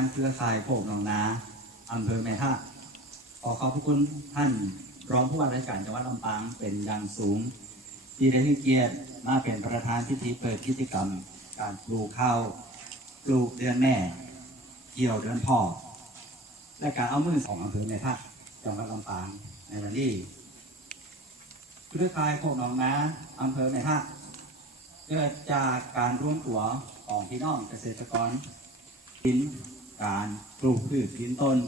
ทางเครือข่ายโคกหนองนาอำเภอแม่ท่าขอขอบพระคุณท่านรองผู้ว่าราชการจังหวัดลำปางเป็นอย่างสูง ที่ได้ให้เกียรติมาเป็นประธานพิธีเปิดกิจกรรม การปลูกข้าวปลูกเดือนแม่เกี่ยวเดือนพ่อ และการเอามือของอำเภอแม่ท่าจังหวัดลำปางในวันนี้เครือข่ายโคกหนองนาอำเภอแม่ท่าเกิดจากการร่วมตัวของพี่น้องเกษตรกรกิน การปลูกพืชพินต้น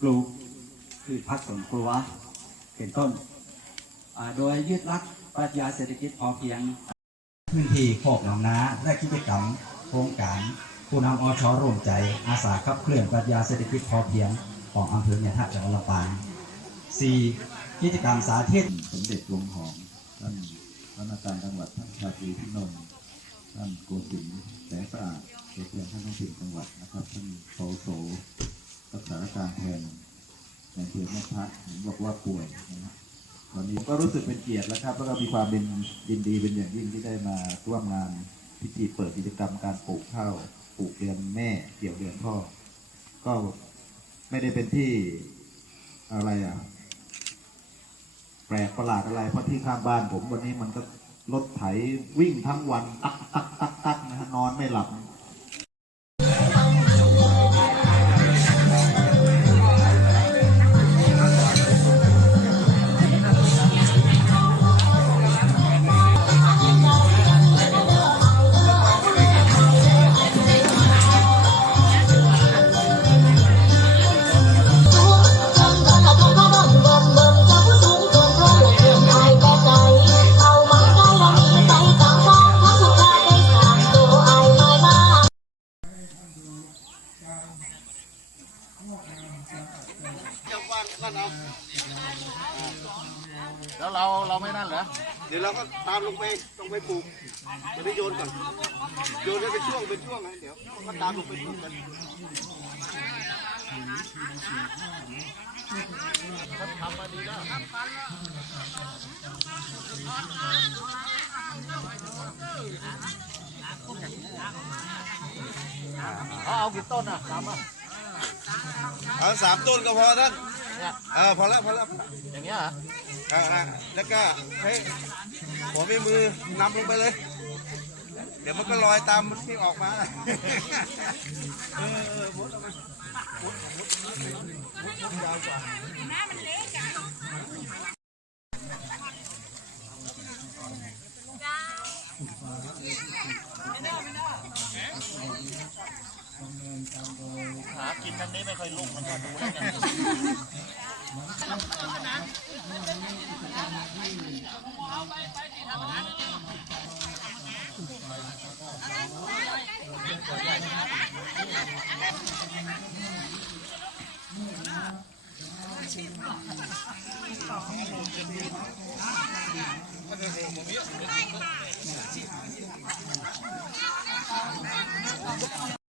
ปลูกพืชพักสวนครัวเป็นต้น โดยยึดหลักปรัชญาเศรษฐกิจพอเพียง พื้นที่โคกหนองนาและกิจกรรมโครงการผู้นำอชร่วมใจอาสาขับเคลื่อนปรัชญาเศรษฐกิจพอเพียงของอำเภอเนี่ยท่าจังหวัดลำปาง 4. กิจกรรมสาธิตสมเด็จหลวงหอมท่านพระนาการจังหวัดท่านชาตรีพินนท์ ท่านโกศินทร์แสงสะอาดตัวแทนท่านท้องถิ่นจังหวัดนะครับท่านโสโสรักษาการแทนในอำเภอแม่พระเห็นบอกว่าป่วยนะครับวันนี้ก็รู้สึกเป็นเกียรติแล้วครับแล้วก็มีความเป็นยินดีเป็นอย่างยิ่งที่ได้มาร่วมงานพิธีเปิดกิจกรรมการปลูกข้าวปลูกเรือนแม่เกี่ยวเรือนพ่อ ก็ไม่ได้เป็นที่อะไรอะแปลกประหลาดอะไรเพราะที่ข้างบ้านผมวันนี้มันก็ รถไถวิ่งทั้งวัน ตักตักตักตักนะฮะนอนไม่หลับ แล้วเราเราไม่นั่นเหรอเดี๋ยวเราก็ตามลงไปลงไปปลูกตอนนี้โยนก่อนโยนให้เป็นช่วงเป็นช่วงนะเดี๋ยวก็ตามลงไปปลูกกันเอาเอากี่ต้นอะสามอะเอาสามต้นก็พอท่าน เนี่ยเออพอแล้วพอแล้วอย่างเงี้ยเหรอเอาละแล้วก็ให้หัวไม่มือนำลงไปเลย เดี๋ยวมันก็ลอยตามที่ออกมา เออเออมุดเอาไปมุดมุดมุดมุดมุดยาวกว่า หากินทันนี้ไม่ค่อยลุ่งมันก็ดูแล้วเนี่ยเ